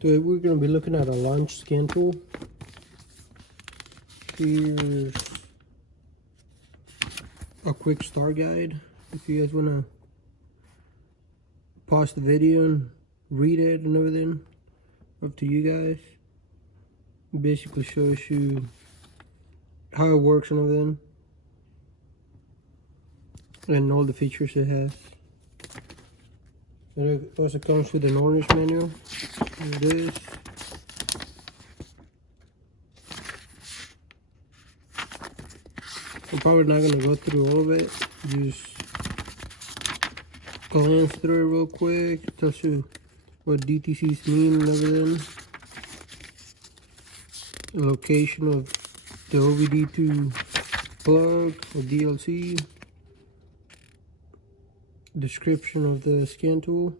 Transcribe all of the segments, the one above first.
Today we're going to be looking at a launch scan tool. Here's a quick start guide. If you guys want to pause the video and read it and everything, up to you guys. It basically shows you how it works and everything, and all the features it has. It also comes with an owner's manual. Here it is. I'm probably not going to go through all of it. Just glance through it real quick. It tells you what DTCs mean and everything. The location of the OBD2 plug or DLC. Description of the scan tool.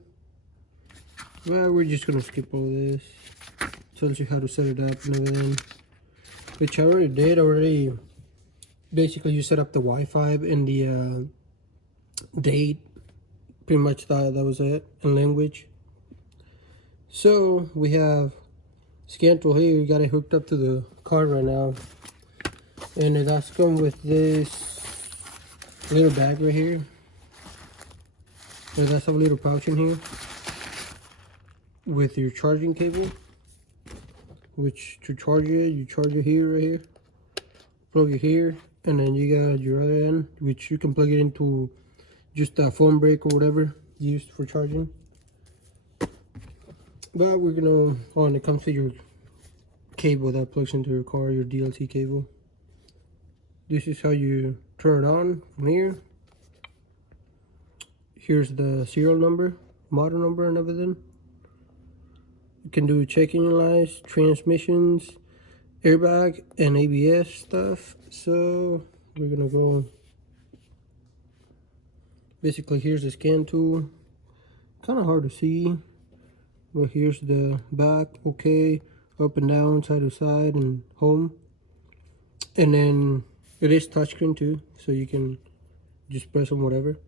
Well, we're just gonna skip all this. Tells you how to set it up and everything, which I already did. Basically, you set up the Wi-Fi and the date. Pretty much that was it. And language. So we have scan tool here. You got it hooked up to the car right now, and it does come with this little bag right here. So that's a little pouch in here with your charging cable, which to charge it, you charge it here, right here, plug it here, and then you got your other end, which you can plug it into just a phone break or whatever used for charging. But we're gonna, and it comes with your cable that plugs into your car, your DLC cable. This is how you turn it on from here. Here's the serial number, model number, and everything. You can do check engine lights, transmissions, airbag, and ABS stuff. So we're gonna go. Basically, here's the scan tool. Kind of hard to see, but here's the back. Okay, up and down, side to side, and home. And then it is touchscreen too, so you can just press on whatever.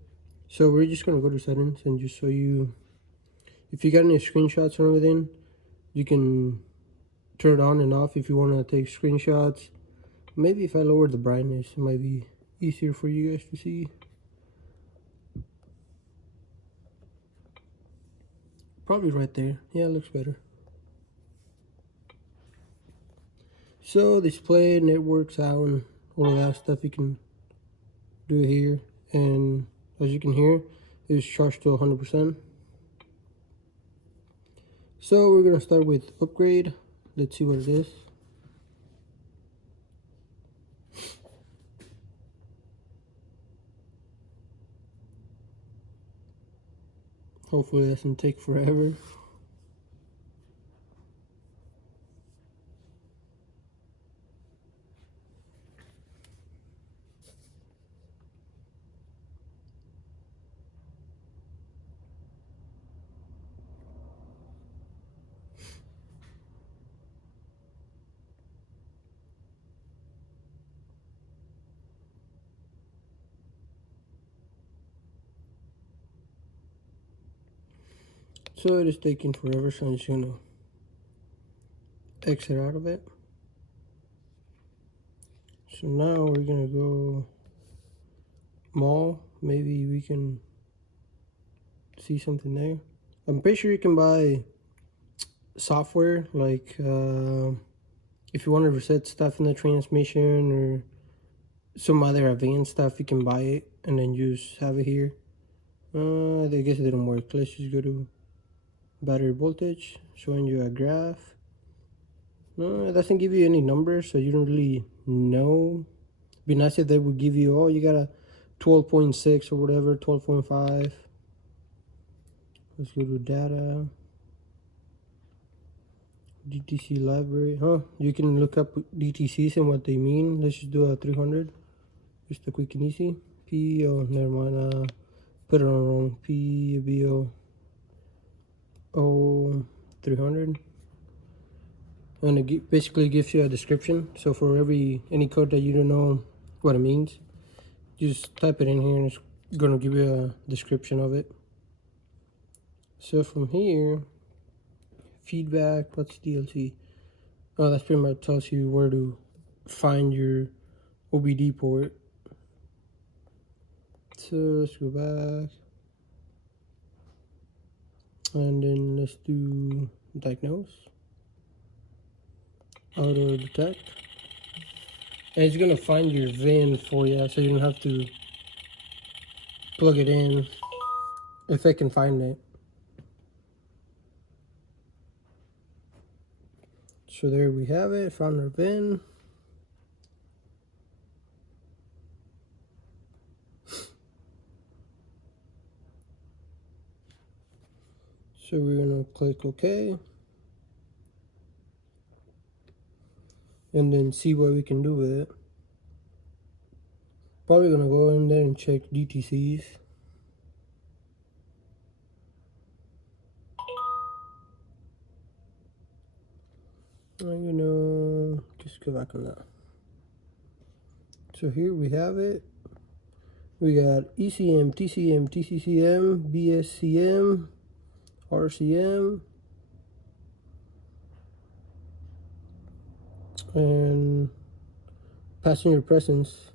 So we're just gonna go to settings and just show you, if you got any screenshots or everything, you can turn it on and off if you want to take screenshots. Maybe if I lower the brightness, it might be easier for you guys to see. Probably right there. Yeah, it looks better. So display, network, sound, all of that stuff you can do here. And as you can hear, it's charged to 100%. So we're gonna start with upgrade. Let's see what it is. Hopefully it doesn't take forever. So it is taking forever, so I'm just gonna exit out of it. So now we're gonna go mall. Maybe we can see something there. I'm pretty sure you can buy software, like if you want to reset stuff in the transmission or some other advanced stuff, you can buy it and then just have it here. I guess it didn't work. Let's just go to battery voltage, showing you a graph. No, it doesn't give you any numbers, so you don't really know. It'd be nice if they would give you, oh, you got a 12.6 or whatever, 12.5. Let's go to data. DTC library. You can look up DTCs and what they mean. Let's just do a 300. Just a quick and easy. Oh, never mind. Put it on wrong. PBO 300. And it basically gives you a description. So for any code that you don't know what it means, just type it in here and it's gonna give you a description of it. So from here, feedback. What's DLC? Oh, that's pretty much tells you where to find your OBD port. So let's go back. And then let's do diagnose. Auto detect. And it's gonna find your VIN for you, so you don't have to plug it in if it can find it. So there we have it, found our VIN. So we're gonna click OK. And then see what we can do with it. Probably gonna go in there and check DTCs. I'm gonna just go back on that. So here we have it. We got ECM, TCM, TCCM, BSCM, RCM, and passenger presence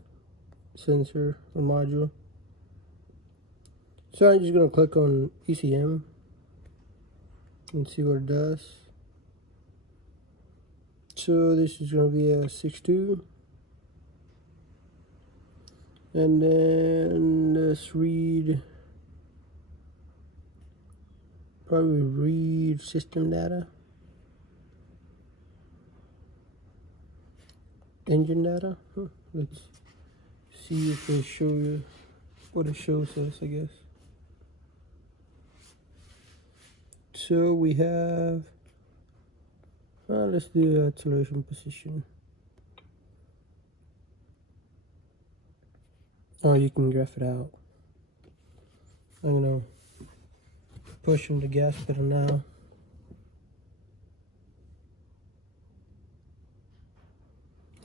sensor or module. So I'm just gonna click on ECM and see what it does. So this is gonna be a 6.2. And then let's probably read system data, engine data. Let's see if it show you what it shows us, I guess. So we have, let's do acceleration position. Oh, you can graph it out. I'm gonna push on the gas pedal now.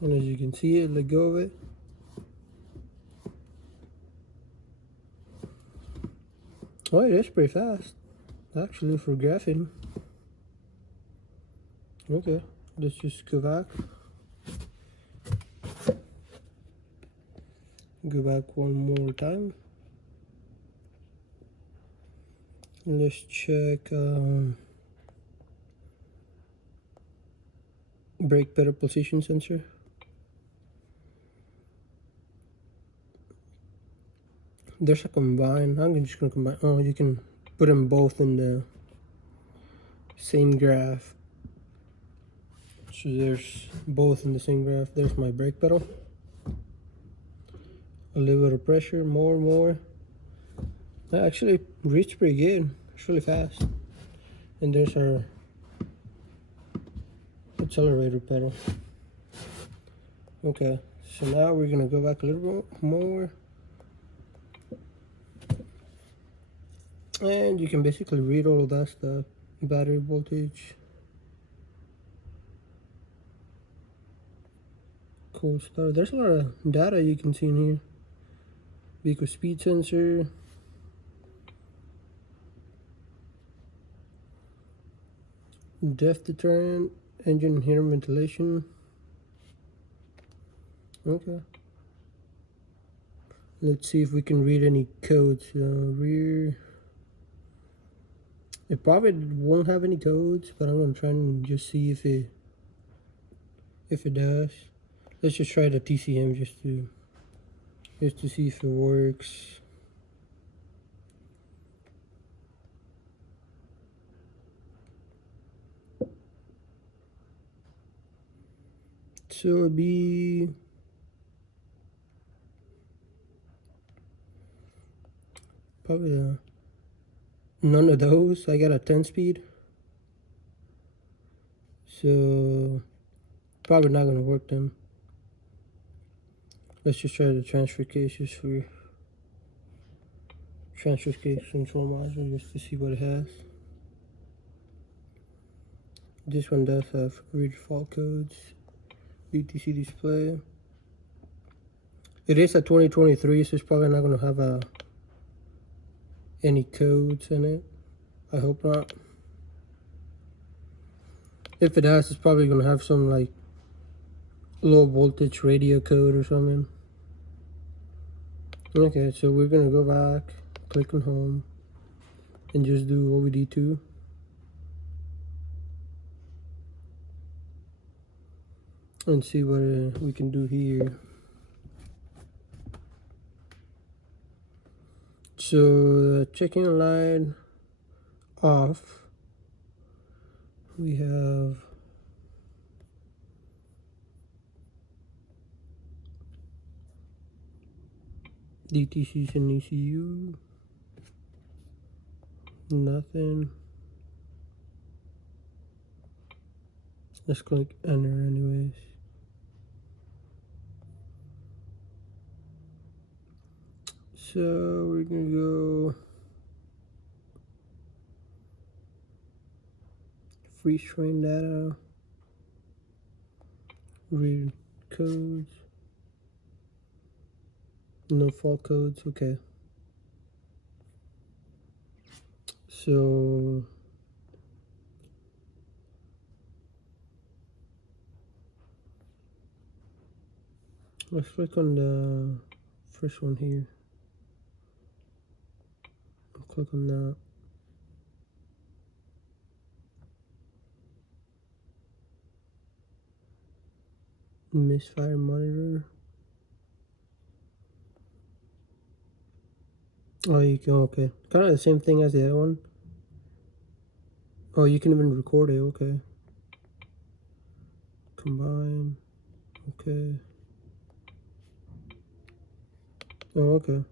And as you can see it, let go of it. Oh, it is pretty fast, actually, for graphing. Okay, let's just go back. Go back one more time. Let's check brake pedal position sensor. There's a combine. I'm just gonna combine. Oh, you can put them both in the same graph. So there's both in the same graph. There's my brake pedal. A little bit of pressure, more. That actually reached pretty good. It's really fast. And there's our accelerator pedal. Okay, so now we're gonna go back a little bit more. And you can basically read all of that stuff. Battery voltage. Cool stuff. There's a lot of data you can see in here. Vehicle speed sensor. Depth deterrent. Engine inherent ventilation. Okay. Let's see if we can read any codes. Rear. It probably won't have any codes, but I'm gonna try and just see if it does. Let's just try the TCM just to see if it works. So it'd be probably none of those. I got a 10 speed. So probably not gonna work then. Let's just try the transfer cases for transfer case control module just to see what it has. This one does have read fault codes, DTC display. It is a 2023, so it's probably not gonna have any codes in it. I hope not. If it has, it's probably gonna have some like low voltage radio code or something. Okay, so we're gonna go back, click on home, and just do OBD2. And see what we can do here. So checking line off, we have DTCs and ECU, nothing. Let's click enter anyways. So we're gonna go freeze train data, read codes, no fault codes, okay. So let's click on the first one here. Click on that. Misfire monitor. Oh, you can, okay. Kind of the same thing as the other one. Oh, you can even record it, okay. Combine, okay. Oh, okay.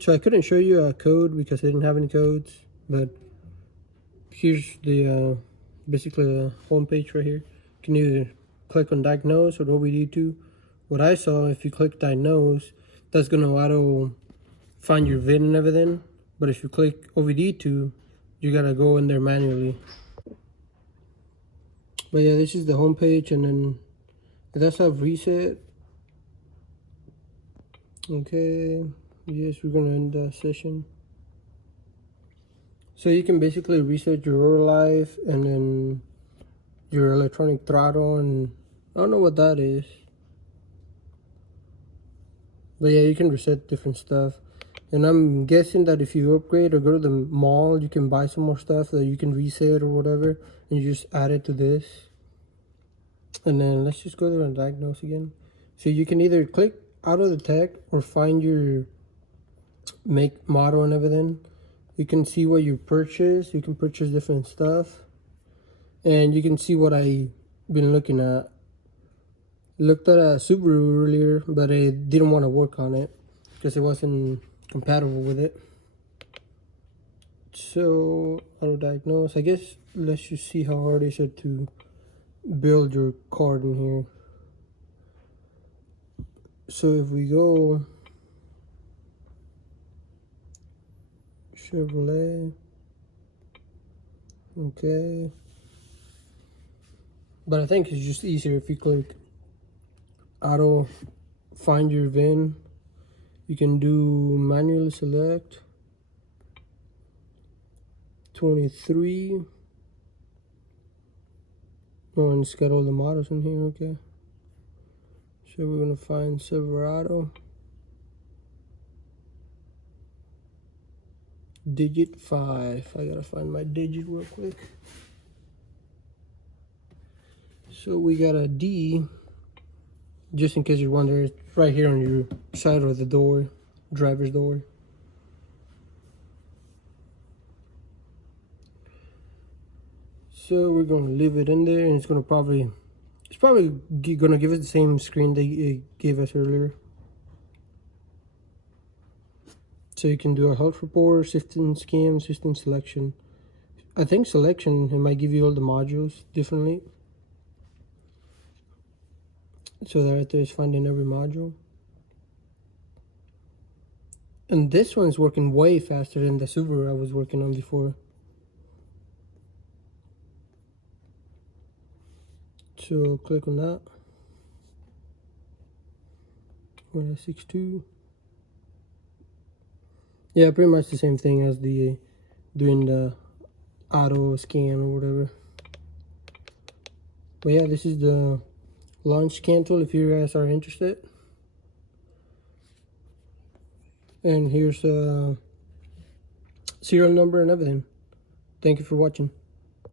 So I couldn't show you a code because I didn't have any codes, but here's the basically the home page right here. You can either click on diagnose or OBD2. What I saw, if you click diagnose, that's gonna auto find your VIN and everything. But if you click OBD2, you gotta go in there manually. But yeah, this is the home page, and then it does have reset. Okay, yes, we're gonna end the session. So you can basically reset your rotor life and then your electronic throttle, and I don't know what that is. But yeah, you can reset different stuff. And I'm guessing that if you upgrade or go to the mall, you can buy some more stuff that you can reset or whatever, and you just add it to this. And then let's just go there and diagnose again. So you can either click out of the tech or find your make, model, and everything. You can see what you purchase. You can purchase different stuff. And you can see what I've been looking at. Looked at a Subaru earlier, but I didn't want to work on it because it wasn't compatible with it. So auto diagnose. I guess let's just see how hard is it to build your card in here. So if we go Chevrolet, okay, but I think it's just easier if you click auto find your VIN. You can do manually select 23. Oh, and it's got all the models in here, okay. So we're gonna find Silverado. Digit 5. I gotta find my digit real quick. So we got a D, just in case you're wondering, it's right here on your side of the door, driver's door. So we're gonna leave it in there, and it's probably gonna give us the same screen they gave us earlier. So you can do a health report, system scan, system selection. I think selection, it might give you all the modules differently. So that right there is finding every module. And this one's working way faster than the Subaru I was working on before. So click on that. We're at 6.2. Yeah, pretty much the same thing as the doing the auto scan or whatever. But yeah, this is the launch scan tool if you guys are interested. And here's serial number and everything. Thank you for watching.